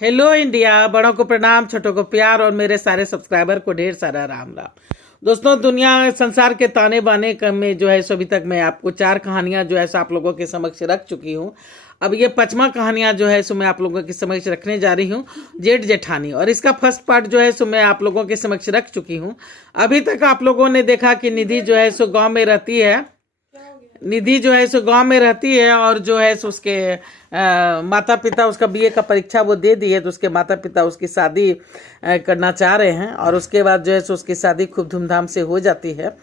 Hello India, बड़ों को प्रणाम, छोटों को प्यार और मेरे सारे सब्सक्राइबर को ढेर सारा राम राम। दोस्तों, दुनिया संसार के ताने बाने में जो है सो अभी तक मैं आपको 4 कहानियां जो है सो आप लोगों के समक्ष रख चुकी हूं। अब ये 5वां कहानियां जो है सो मैं आप लोगों के समक्ष रखने जा रही हूं, जेठ जेठानी। और इसका फर्स्ट पार्ट जो है सो मैं आप लोगों के समक्ष रख चुकी हूं। अभी तक आप लोगों ने देखा कि निधि जो है सो गाँव में रहती है। निधि जो है सो गांव में रहती है और जो है सो उसके माता पिता, उसका बीए का परीक्षा वो दे दी है, तो उसके माता पिता उसकी शादी करना चाह रहे हैं। और उसके बाद जो है सो उसकी शादी खूब धूमधाम से हो जाती है।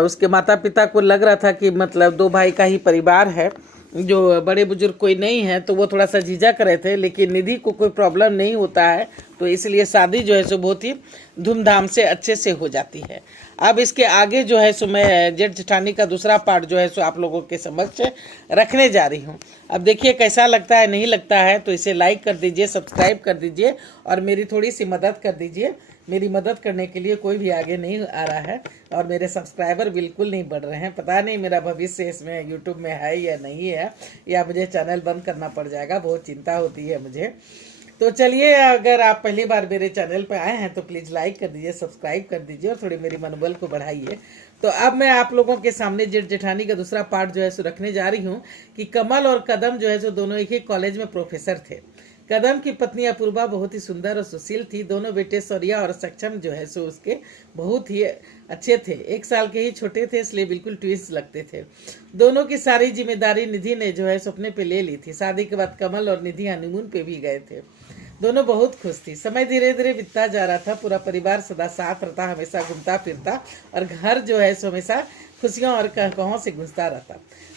उसके माता पिता को लग रहा था कि मतलब 2 भाई का ही परिवार है, जो बड़े बुजुर्ग कोई नहीं है, तो वो थोड़ा सा झिझक रहे थे। लेकिन निधि को कोई प्रॉब्लम नहीं होता है, तो इसलिए शादी जो है सो बहुत ही धूमधाम से अच्छे से हो जाती है। अब इसके आगे जो है सो मैं जेठ जेठानी का दूसरा पार्ट जो है सो आप लोगों के समक्ष रखने जा रही हूँ। अब देखिए कैसा लगता है, नहीं लगता है तो इसे लाइक कर दीजिए, सब्सक्राइब कर दीजिए और मेरी थोड़ी सी मदद कर दीजिए। मेरी मदद करने के लिए कोई भी आगे नहीं आ रहा है और मेरे सब्सक्राइबर बिल्कुल नहीं बढ़ रहे हैं। पता नहीं मेरा भविष्य इसमें यूट्यूब में है या नहीं है, या मुझे चैनल बंद करना पड़ जाएगा, बहुत चिंता होती है मुझे। तो चलिए, अगर आप पहली बार मेरे चैनल पर आए हैं तो प्लीज़ लाइक कर दीजिए, सब्सक्राइब कर दीजिए और थोड़ी मेरी मनोबल को बढ़ाइए। तो अब मैं आप लोगों के सामने जेठ जेठानी का दूसरा पार्ट जो है सो रखने जा रही हूँ कि कमल और कदम जो है सो दोनों एक ही कॉलेज में प्रोफेसर थे। कदम की पत्नी अपूर्वा बहुत ही सुंदर और सुशील थी। दोनों बेटे सौर्या और सक्षम जो है सो उसके बहुत ही अच्छे थे। 1 साल के ही छोटे थे, इसलिए बिल्कुल ट्विंस लगते थे। दोनों की सारी जिम्मेदारी निधि ने जो है सो अपने पे ले ली थी। शादी के बाद कमल और निधि हनीमून पे भी गए थे। दोनों बहुत खुश थी। समय धीरे धीरे बीतता जा रहा था। पूरा परिवार सदा साथ रहता, हमेशा घूमता फिरता और घर जो है सो हमेशा खुशियों और कहकहों से गूंजता रहता।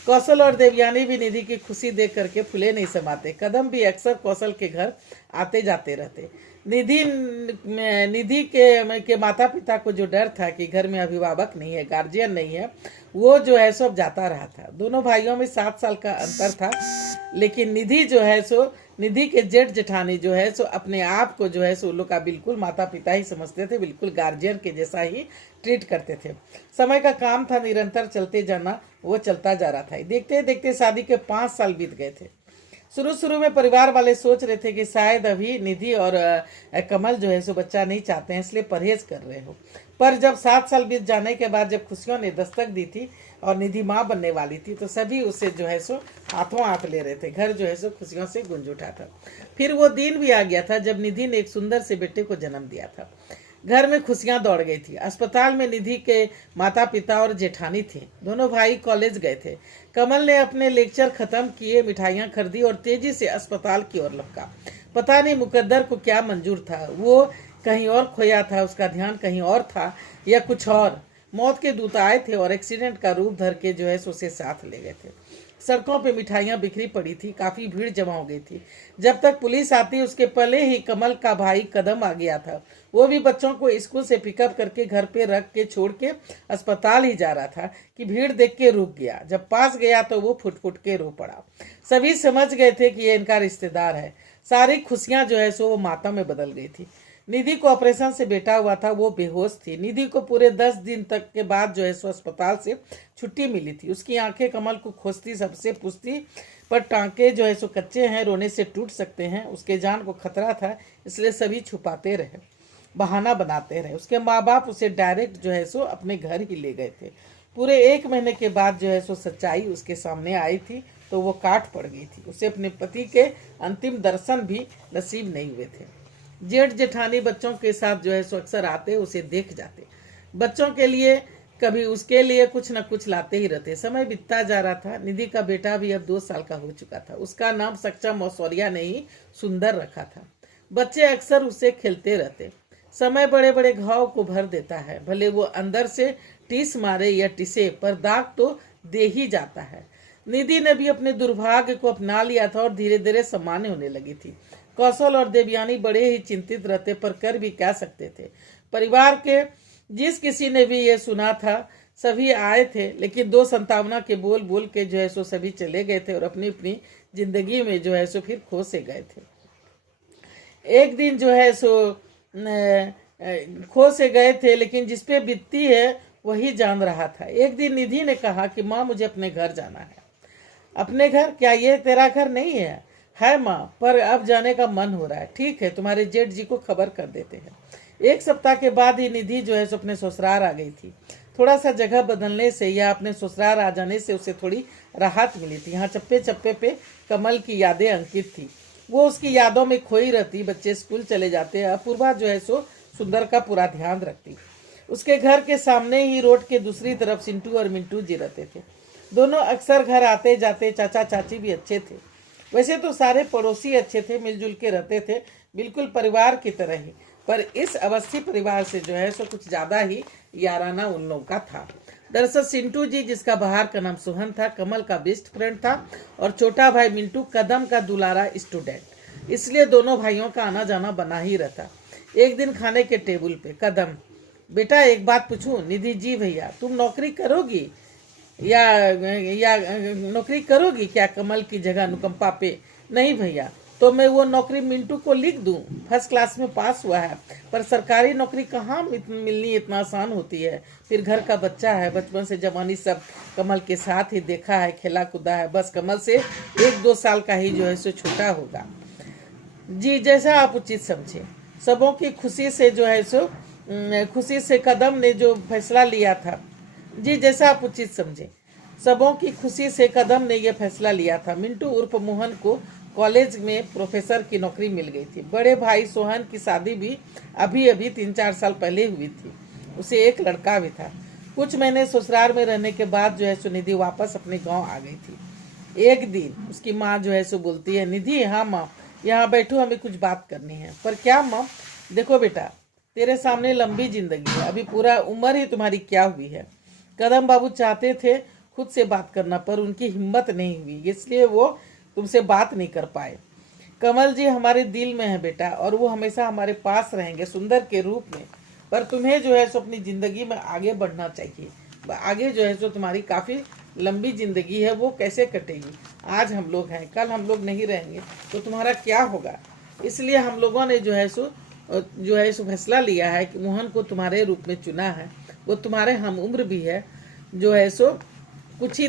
कौशल और देवयानी भी निधि की खुशी देख करके फूले नहीं समाते। कदम भी अक्सर कौशल के घर आते जाते रहते। निधि के माता पिता को जो डर था कि घर में अभिभावक नहीं है, गार्जियन नहीं है, वो जो है सो अब जाता रहा था। दोनों भाइयों में 7 साल का अंतर था। लेकिन निधि जो है सो, निधि के जेठ जेठानी जो है सो अपने आप को जो है सो लोग का बिल्कुल माता पिता ही समझते थे, बिल्कुल गार्जियन के जैसा ही ट्रीट करते थे। समय का काम था निरंतर चलते जाना, वो चलता जा रहा था। देखते देखते शादी के 5 साल बीत गए थे। शुरू शुरू में परिवार वाले सोच रहे थे कि शायद अभी निधि और कमल जो है सो बच्चा नहीं चाहते हैं, इसलिए परहेज कर रहे हो। पर जब 7 साल बीत जाने के बाद जब खुशियों ने दस्तक दी थी और निधि माँ बनने वाली थी, तो सभी उससे जो है सो हाथों हाथ ले रहे थे। घर जो है सो खुशियों से गूंज उठा था। फिर वो दिन भी आ गया था जब निधि ने एक सुंदर से बेटे को जन्म दिया था। घर में खुशियां दौड़ गई थी। अस्पताल में निधि के माता पिता और जेठानी थे। दोनों भाई कॉलेज गए थे। कमल ने अपने लेक्चर खत्म किए, मिठाइयां खरीदी और तेजी से अस्पताल की ओर लपका। पता नहीं मुकद्दर को क्या मंजूर था, वो कहीं और खोया था, उसका ध्यान कहीं और था या कुछ और। मौत के दूत आए थे और एक्सीडेंट का रूप धर के जो है सो उसे साथ ले गए थे। सड़कों पे मिठाइयां बिखरी पड़ी थी, काफी भीड़ जमा हो गई थी। जब तक पुलिस आती उसके पहले ही कमल का भाई कदम आ गया था। वो भी बच्चों को स्कूल से पिकअप करके घर पे रख के छोड़ के अस्पताल ही जा रहा था कि भीड़ देख के रुक गया। जब पास गया तो वो फुट फुट के रो पड़ा। सभी समझ गए थे कि ये इनका रिश्तेदार है। सारी खुशियां जो है सो वो मातम में बदल गई थी। निधि को ऑपरेशन से बेटा हुआ था, वो बेहोश थी। निधि को पूरे 10 दिन तक के बाद जो है सो अस्पताल से छुट्टी मिली थी। उसकी आंखें कमल को खोजती, सबसे पूछती, पर टांके जो है सो कच्चे हैं, रोने से टूट सकते हैं। उसके जान को खतरा था, इसलिए सभी छुपाते रहे, बहाना बनाते रहे। उसके माँ बाप उसे डायरेक्ट जो है सो अपने घर ही ले गए थे। पूरे 1 महीने के बाद जो है सो सच्चाई उसके सामने आई थी, तो वो काट पड़ गई थी। उसे अपने पति के अंतिम दर्शन भी नसीब नहीं हुए थे। जेठ जेठानी बच्चों के साथ जो है सो अक्सर आते, उसे देख जाते। बच्चों के लिए कभी उसके लिए कुछ न कुछ लाते ही रहते। समय बीतता जा रहा था। निधि का बेटा भी अब 2 साल का हो चुका था। उसका नाम सक्षम और सौर्या ने ही सुंदर रखा था। बच्चे अक्सर उससे खेलते रहते। समय बड़े बड़े घाव को भर देता है, भले वो अंदर से टीस मारे या टिसे, पर दाग तो दे ही जाता है। निधि ने भी अपने दुर्भाग्य को अपना लिया था और धीरे धीरे सामान्य होने लगी थी। कौशल और देवयानी बड़े ही चिंतित रहते, पर कर भी क्या सकते थे। परिवार के जिस किसी ने भी ये सुना था, सभी आए थे, लेकिन 2 संतावना के बोल बोल के जो है सो सभी चले गए थे और अपनी अपनी जिंदगी में जो है सो फिर खो से गए थे। एक दिन जो है सो खो से गए थे, लेकिन जिसपे बीतती है वही जान रहा था। एक दिन निधि ने कहा कि माँ, मुझे अपने घर जाना है। अपने घर? क्या ये तेरा घर नहीं है? है माँ, पर अब जाने का मन हो रहा है। ठीक है, तुम्हारे जेठ जी को खबर कर देते हैं। 1 सप्ताह के बाद ही निधि जो है सो अपने ससुराल आ गई थी। थोड़ा सा जगह बदलने से या अपने ससुराल आ जाने से उसे थोड़ी राहत मिली थी। यहाँ चप्पे चप्पे पे कमल की यादें अंकित थी। वो उसकी यादों में खोई रहती। बच्चे स्कूल चले जाते। अपूर्वा जो है सो सुंदर का पूरा ध्यान रखती। उसके घर के सामने ही रोड के दूसरी तरफ सिंटू और मिंटू जी रहते थे। दोनों अक्सर घर आते जाते। चाचा चाची भी अच्छे थे। वैसे तो सारे पड़ोसी अच्छे थे, मिलजुल के रहते थे, बिल्कुल परिवार की तरह ही। पर इस अवस्थी परिवार से जो है सो कुछ ज्यादा ही याराना उन लोगों का था। दरअसल सिंटू जी, जिसका बाहर का नाम सोहन था, कमल का बेस्ट फ्रेंड था और छोटा भाई मिंटू कदम का दुलारा स्टूडेंट। इसलिए दोनों भाइयों का आना जाना बना ही रहता। एक दिन खाने के टेबल पे कदम, बेटा एक बात पूछूं? निधि जी भैया, तुम नौकरी करोगी या नौकरी करोगी क्या कमल की जगह अनुकंपा पे? नहीं भैया, तो मैं वो नौकरी मिंटू को लिख दूं। फर्स्ट क्लास में पास हुआ है, पर सरकारी नौकरी कहाँ मिलनी इतना आसान होती है। फिर घर का बच्चा है, बचपन से जवानी सब कमल के साथ ही देखा है, खेला कूदा है। बस कमल से 1-2 साल का ही जो है सो छोटा होगा। जी, जैसा आप उचित समझे। सबों की खुशी से जो है सो खुशी से कदम ने जो फैसला लिया था। जी, जैसा आप उचित समझे। सबों की खुशी से कदम ने यह फैसला लिया था। मिंटू उर्फ मोहन को कॉलेज में प्रोफेसर की नौकरी मिल गई थी। बड़े भाई सोहन की शादी भी अभी अभी 3-4 साल पहले हुई थी। उसे एक लड़का भी था। कुछ महीने ससुराल में रहने के बाद जो है सो निधि वापस अपने गांव आ गई थी। एक दिन उसकी माँ जो है सो बोलती है, निधि, हाँ माँ, यहाँ बैठो, हमें कुछ बात करनी है। पर क्या माँ? देखो बेटा, तेरे सामने लंबी जिंदगी है, अभी पूरा उम्र ही तुम्हारी क्या हुई है। कदम बाबू चाहते थे खुद से बात करना, पर उनकी हिम्मत नहीं हुई, इसलिए वो तुमसे बात नहीं कर पाए। कमल जी हमारे दिल में है बेटा, और वो हमेशा हमारे पास रहेंगे सुंदर के रूप में। पर तुम्हें जो है सो अपनी जिंदगी में आगे बढ़ना चाहिए। आगे जो है सो तुम्हारी काफी लंबी जिंदगी है, वो कैसे कटेगी? आज हम लोग हैं, कल हम लोग नहीं रहेंगे, तो तुम्हारा क्या होगा? इसलिए हम लोगों ने जो है सो फैसला लिया है कि मोहन को तुम्हारे रूप में चुना है। वो तुम्हारे हम उम्र भी है, जो है सो कुछ ही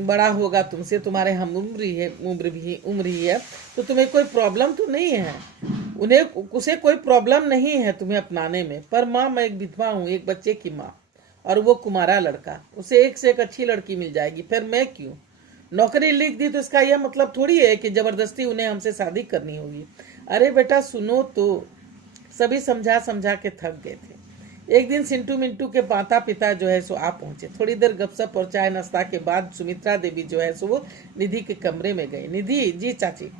बड़ा होगा तुमसे, तुम्हारे हम उम्र ही है, तो तुम्हें कोई प्रॉब्लम तो नहीं है। उसे कोई प्रॉब्लम नहीं है तुम्हें अपनाने में। पर माँ, मैं एक विधवा हूँ, एक बच्चे की माँ, और वो कुमारा लड़का। उसे एक से एक अच्छी लड़की मिल जाएगी, फिर मैं क्यों? नौकरी लिख दी तो इसका यह मतलब थोड़ी है कि जबरदस्ती उन्हें हमसे शादी करनी होगी। अरे बेटा सुनो तो। सभी समझा समझा के थक गए थे। एक दिन सिंटू मिंटू के माता पिता जो है सो आ पहुंचे। थोड़ी देर गपशप और चाय नाश्ता के बाद सुमित्रा देवी जो है सो वो निधि के कमरे में गई। निधि जी, चाची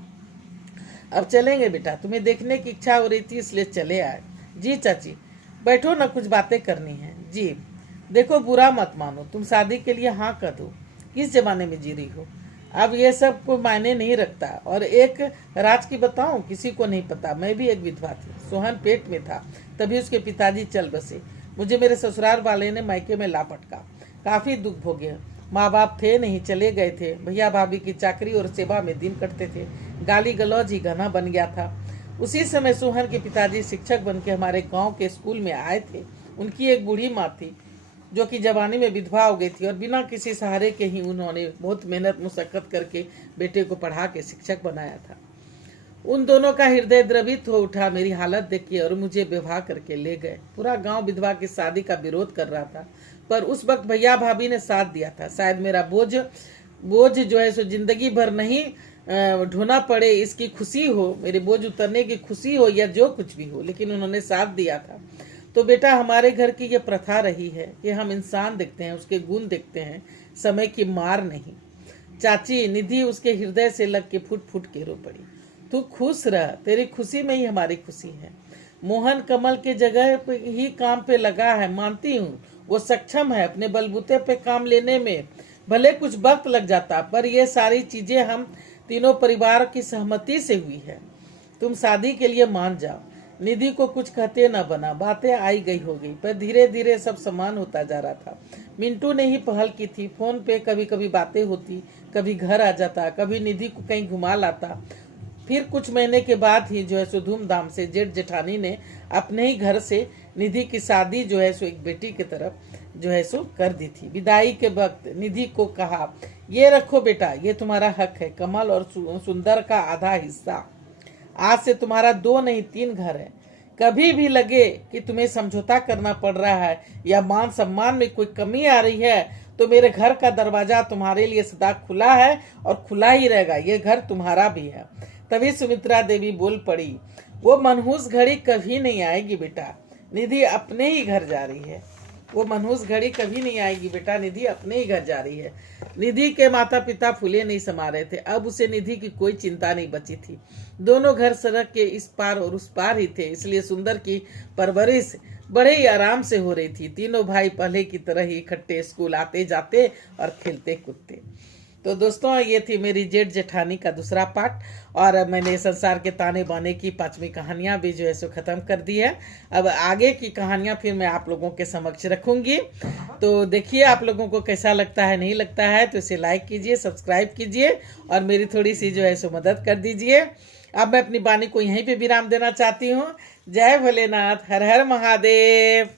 अब चलेंगे बेटा, तुम्हें देखने की इच्छा हो रही थी इसलिए चले आए। जी चाची, बैठो ना, कुछ बातें करनी है। जी देखो, बुरा मत मानो, तुम शादी के लिए हाँ कर दो। किस जमाने में जी रही हो? अब ये सब कोई मायने नहीं रखता। और एक राज की बताऊं, किसी को नहीं पता, मैं भी एक विधवा थी। सोहन पेट में था, तभी उसके पिताजी चल बसे। मुझे मेरे ससुराल वाले ने मायके में ला पटका। काफी दुख भोगे। माँ बाप थे नहीं, चले गए थे। भैया भाभी की चाकरी और सेवा में दिन कटते थे। गाली गलौज ही घना बन गया था। उसी समय सोहन के पिताजी शिक्षक बन के हमारे गाँव के स्कूल में आए थे। उनकी एक बूढ़ी माँ थी, जो कि जवानी में विधवा हो गई थी, और बिना किसी सहारे के ही उन्होंने बहुत मेहनत मुशक्कत करके बेटे को पढ़ा के शिक्षक बनाया था। उन दोनों का हृदय द्रवित हो उठा मेरी हालत देख के, और मुझे विवाह करके ले गए। पूरा गांव विधवा की शादी का विरोध कर रहा था, पर उस वक्त भैया भाभी ने साथ दिया था। शायद मेरा बोझ जो है सो जिंदगी भर नहीं ढोना पड़े, इसकी खुशी हो, मेरे बोझ उतरने की खुशी हो, या जो कुछ भी हो, लेकिन उन्होंने साथ दिया था। तो बेटा, हमारे घर की ये प्रथा रही है कि हम इंसान देखते हैं, उसके गुण देखते हैं, समय की मार नहीं। चाची, निधि उसके हृदय से लग के फुट फुट के रो पड़ी। तू खुश रह, तेरी खुशी में ही हमारी खुशी है। मोहन कमल के जगह पे ही काम पे लगा है, मानती हूँ। वो सक्षम है अपने बलबूते पे काम लेने में। भले कुछ वक्त लग जाता, पर ये सारी चीजें हम तीनों परिवार की सहमति से हुई है। तुम शादी के लिए मान जाओ। निधि को कुछ कहते न बना, बातें आई गई हो गई, पर धीरे धीरे सब समान होता जा रहा था। मिंटू ने ही पहल की थी। फोन पे कभी कभी बातें होती, कभी घर आ जाता, कभी निधि को कहीं घुमा लाता। फिर कुछ महीने के बाद ही जो है सो धूमधाम से जेठ जेठानी ने अपने ही घर से निधि की शादी जो है सो एक बेटी की तरफ जो है सो कर दी थी। विदाई के वक्त निधि को कहा ये रखो बेटा, ये तुम्हारा हक है। कमल और सुंदर का आधा हिस्सा। आज से तुम्हारा 2 नहीं 3 घर है। कभी भी लगे कि तुम्हें समझौता करना पड़ रहा है या मान सम्मान में कोई कमी आ रही है, तो मेरे घर का दरवाजा तुम्हारे लिए सदा खुला है और खुला ही रहेगा। ये घर तुम्हारा भी है। तभी सुमित्रा देवी बोल पड़ी, वो मनहूस घड़ी कभी नहीं आएगी बेटा, निधि अपने ही घर जा रही है। वो मनहूस घड़ी कभी नहीं आएगी बेटा, निधि अपने ही घर जा रही है। निधि के माता पिता फूले नहीं समा रहे थे। अब उसे निधि की कोई चिंता नहीं बची थी। दोनों घर सड़क के इस पार और उस पार ही थे, इसलिए सुंदर की परवरिश बड़े ही आराम से हो रही थी। तीनों भाई पहले की तरह ही इकट्ठे स्कूल आते जाते और खेलते कूदते। तो दोस्तों, ये थी मेरी जेठ जेठानी का दूसरा पार्ट, और मैंने संसार के ताने बाने की 5वीं कहानियां भी जो है सो खत्म कर दी है। अब आगे की कहानियां फिर मैं आप लोगों के समक्ष रखूंगी। तो देखिए आप लोगों को कैसा लगता है, नहीं लगता है तो इसे लाइक कीजिए, सब्सक्राइब कीजिए और मेरी थोड़ी सी जो है सो मदद कर दीजिए। अब मैं अपनी वाणी को यहीं पे विराम देना चाहती हूँ। जय भोलेनाथ, हर हर महादेव।